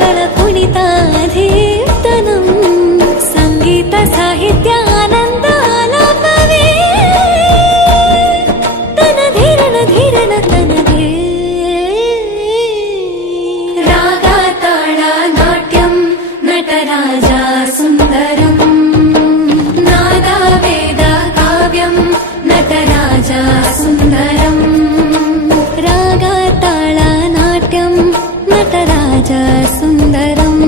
तालतल कुणिताधीर्तनं संगीत साहित्यानन्दालापवे तन धीरन धीरन तनधे रागा ताळा नाट्यं नटराजा सुन्दरम् नादा वेद काव्यं नटराजा सुन्दरम् रागा ताळा नाट्यं नटराजा सुन्दरम्